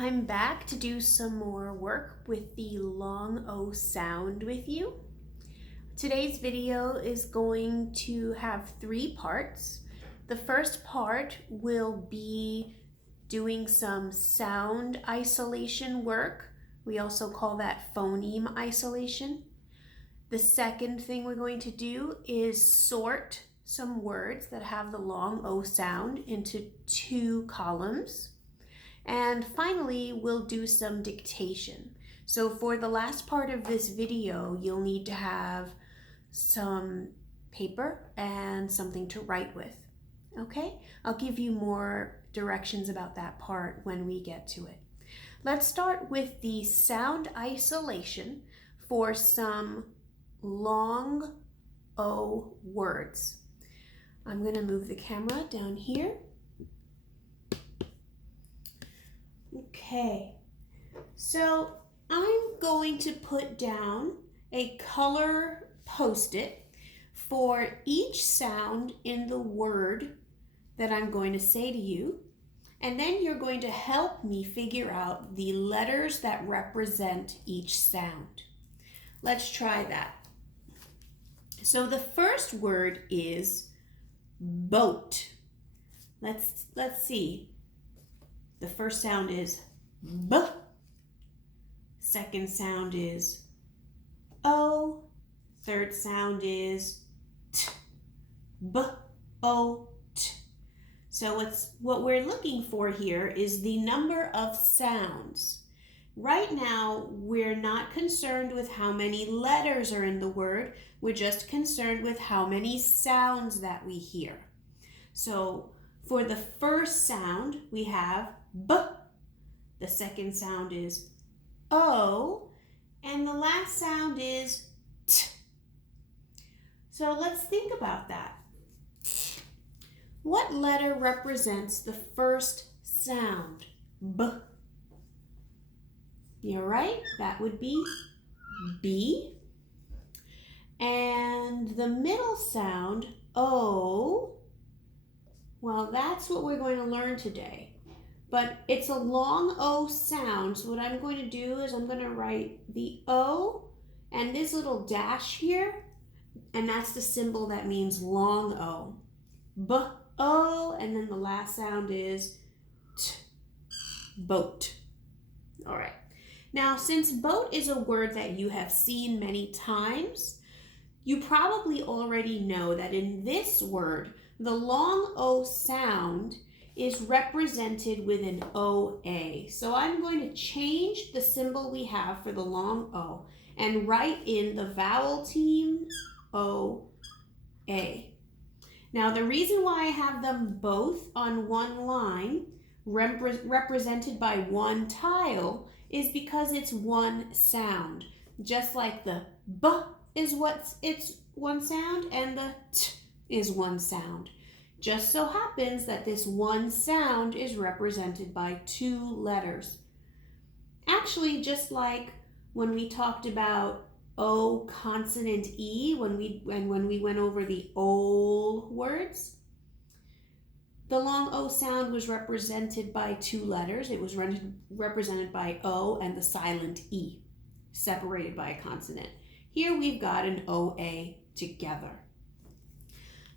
I'm back to do some more work with the long O sound with you. Today's video is going to have 3 parts. The first part will be doing some sound isolation work. We also call that phoneme isolation. The second thing we're going to do is sort some words that have the long O sound into 2 columns. And finally, we'll do some dictation. So for the last part of this video, you'll need to have some paper and something to write with. Okay? I'll give you more directions about that part when we get to it. Let's start with the sound isolation for some long O words. I'm going to move the camera down here. Okay, so I'm going to put down a color post-it for each sound in the word that I'm going to say to you, and then you're going to help me figure out the letters that represent each sound. Let's try that. So the first word is boat. Let's see. The first sound is B. Second sound is O. Third sound is T. B, O, T. So what we're looking for here is the number of sounds. Right now, we're not concerned with how many letters are in the word. We're just concerned with how many sounds that we hear. So for the first sound, we have B. The second sound is O. And the last sound is T. So let's think about that. What letter represents the first sound? B. You're right, that would be B. And the middle sound, O, well, that's what we're going to learn today. But it's a long O sound, so what I'm going to do is I'm going to write the O and this little dash here, and that's the symbol that means long O. B-O, and then the last sound is T, boat. All right. Now, since boat is a word that you have seen many times, you probably already know that in this word, the long O sound is represented with an OA. So I'm going to change the symbol we have for the long O and write in the vowel team OA. Now the reason why I have them both on one line represented by one tile is because it's one sound. Just like the B is it's one sound and the T is one sound. Just so happens that this one sound is represented by 2 letters. Actually, just like when we talked about O consonant E, when we went over the OL words, the long O sound was represented by 2 letters. It was represented by O and the silent E, separated by a consonant. Here we've got an OA together.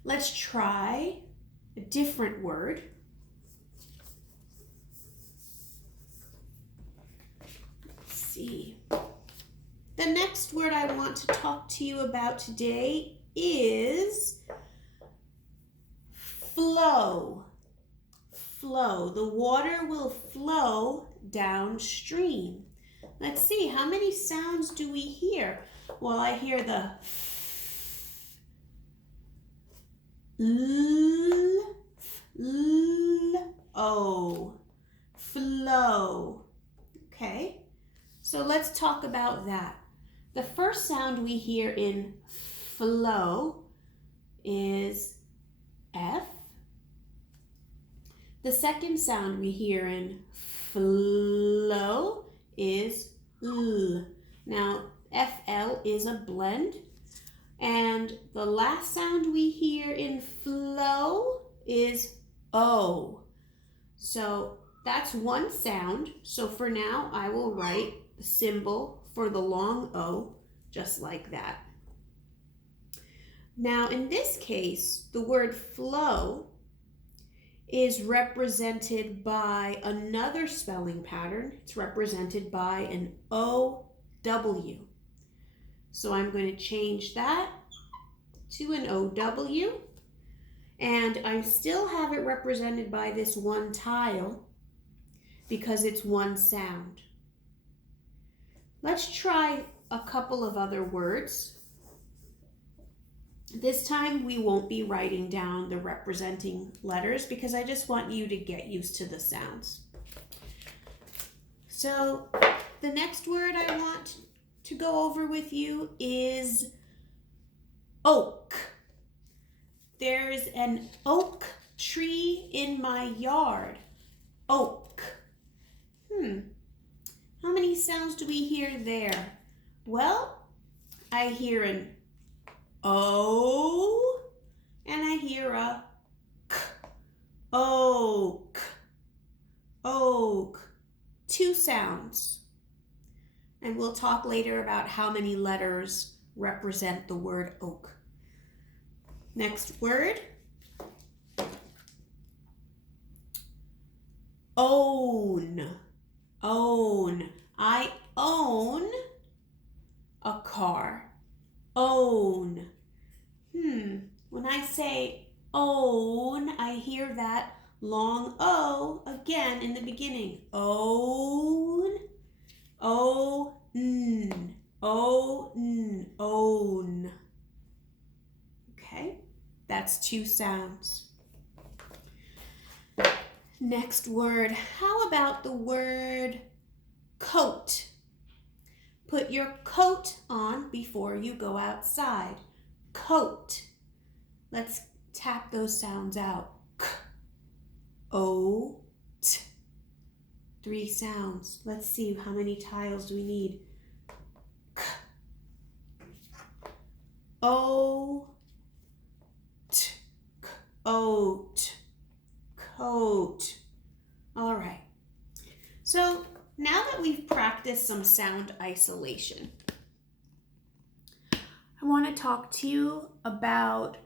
Let's try a different word. Let's see. The next word I want to talk to you about today is flow. Flow. The water will flow downstream. Let's see, how many sounds do we hear? Well, I hear the L, O, flow. Okay, so let's talk about that. The first sound we hear in flow is F. The second sound we hear in flow is L. Now, FL is a blend. And the last sound we hear in flow is O. So that's one sound. So for now, I will write the symbol for the long O just like that. Now in this case, the word flow is represented by another spelling pattern. It's represented by an O-W. So I'm going to change that to an O-W. And I still have it represented by this one tile because it's one sound. Let's try a couple of other words. This time we won't be writing down the representing letters because I just want you to get used to the sounds. So the next word I want to go over with you is oak. There's an oak tree in my yard. Oak. How many sounds do we hear there? Well, I hear an O and I hear a K. Oak. Oak. Two sounds. And we'll talk later about how many letters represent the word oak. Next word. Own. Own. I own a car. Own. When I say own, I hear that long O again in the beginning. Own. Own. Own. Own. Okay, that's two sounds. Next word. How about the word coat? Put your coat on before you go outside. Coat. Let's tap those sounds out. K, O, T. Three sounds. Let's see, how many tiles do we need? K, O, T, coat. Coat. All right. So now that we've practiced some sound isolation, I want to talk to you about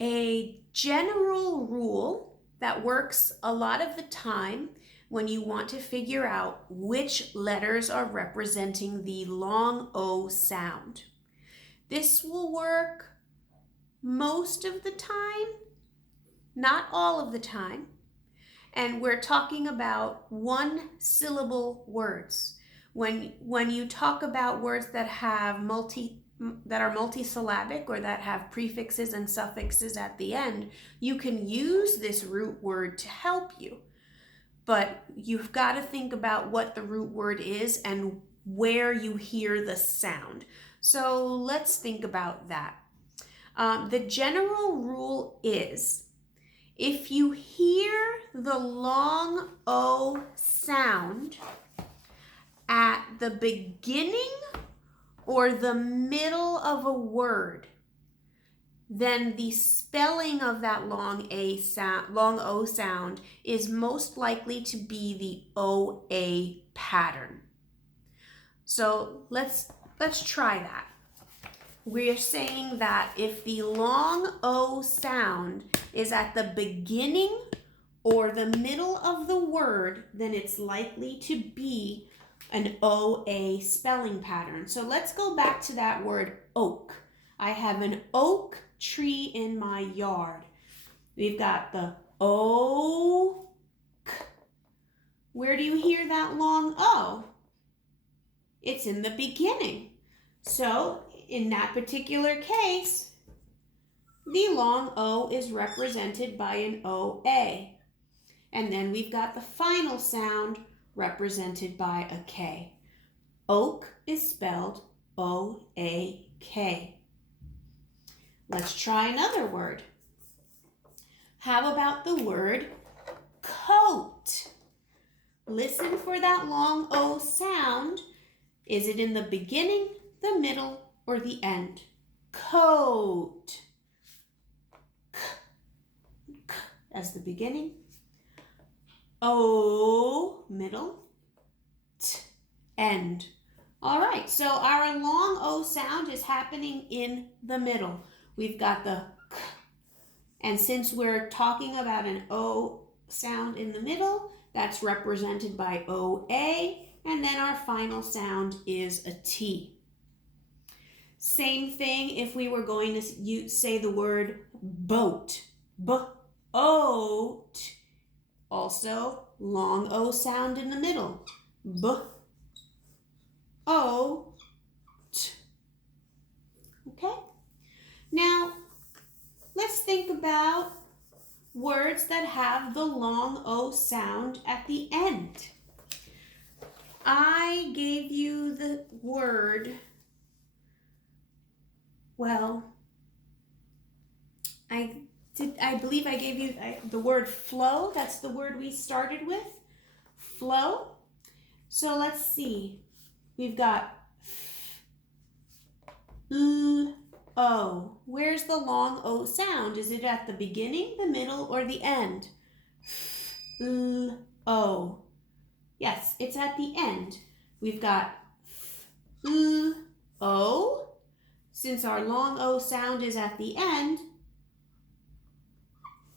a general rule that works a lot of the time when you want to figure out which letters are representing the long O sound. This will work most of the time, not all of the time. And we're talking about one syllable words. When you talk about words that are multisyllabic or that have prefixes and suffixes at the end, you can use this root word to help you. But you've got to think about what the root word is and where you hear the sound. So let's think about that. The general rule is, if you hear the long O sound at the beginning or the middle of a word, then the spelling of that long O sound is most likely to be the OA pattern. So let's try that. We're saying that if the long O sound is at the beginning or the middle of the word, then it's likely to be an OA spelling pattern. So let's go back to that word oak. I have an oak tree in my yard. We've got the O. Where do you hear that long O? It's in the beginning. So in that particular case, the long O is represented by an OA. And then we've got the final sound represented by a K. Oak is spelled O-A-K. Let's try another word. How about the word coat? Listen for that long O sound. Is it in the beginning, the middle, or the end? Coat. K, k, as the beginning. O, middle, t, end. All right, so our long O sound is happening in the middle. We've got the k, and since we're talking about an O sound in the middle, that's represented by OA, and then our final sound is a T. Same thing if we were going to say the word boat. B-O-T. Also, long O sound in the middle. B-O-T. Okay? Now, let's think about words that have the long O sound at the end. I gave you the word, well, I believe I gave you the word flow. That's the word we started with, flow. So let's see. We've got L-O. Where's the long O sound? Is it at the beginning, the middle, or the end? L-O. Yes, it's at the end. We've got L-O. Since our long O sound is at the end,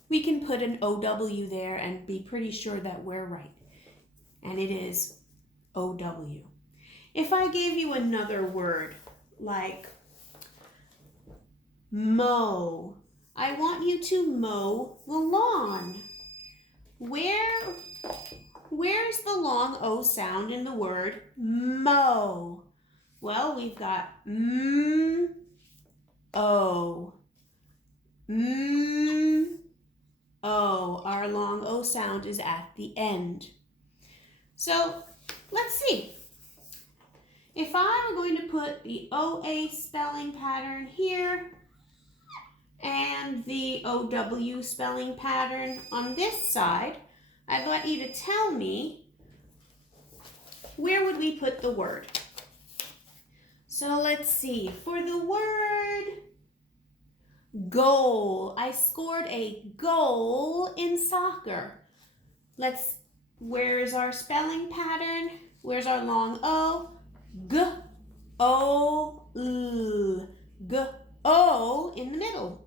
we can put an OW there and be pretty sure that we're right. And it is OW. If I gave you another word like mow, I want you to mow the lawn. Where's the long O sound in the word mow? Well, we've got O. O. Our long O sound is at the end. So let's see. If I were going to put the OA spelling pattern here and the OW spelling pattern on this side, I'd like you to tell me, where would we put the word? So let's see. For the word goal, I scored a goal in soccer. Where is our spelling pattern? Where's our long O? G-O-L. G-O in the middle.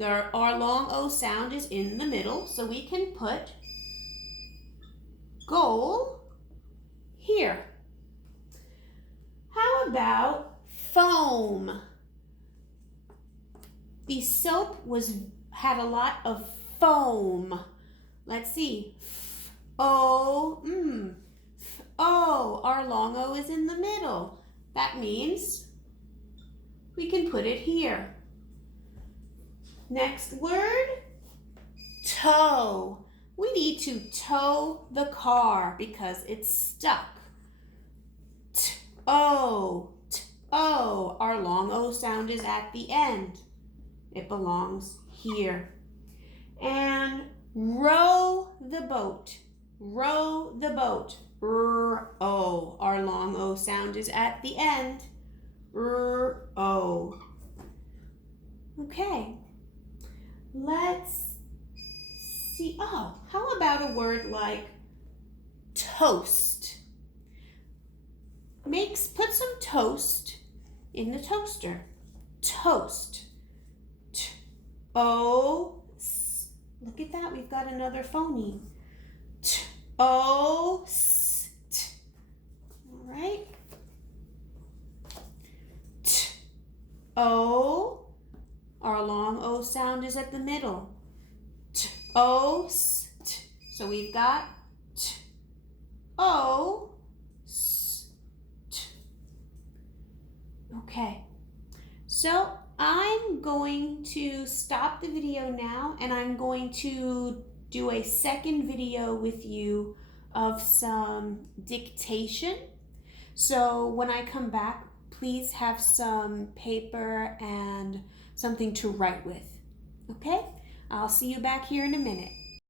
Our long O sound is in the middle, so we can put goal here. How about foam? The soap had a lot of foam. Let's see. O. Our long O is in the middle. That means we can put it here. Next word, tow. We need to tow the car because it's stuck. T-O. T-O. Our long O sound is at the end. It belongs here. And row the boat. Row the boat. R-O. Our long O sound is at the end. R-O. Okay. Let's see. Oh, how about a word like toast? Put some toast in the toaster. Toast. T-O-S. Look at that. We've got another phoneme. T-O-S-T. All right. T-O. Our long O sound is at the middle. T-O-S-T. So we've got T-O-S-T. Okay. So I'm going to stop the video now, and I'm going to do a second video with you of some dictation. So when I come back, please have some paper and something to write with. Okay? I'll see you back here in a minute.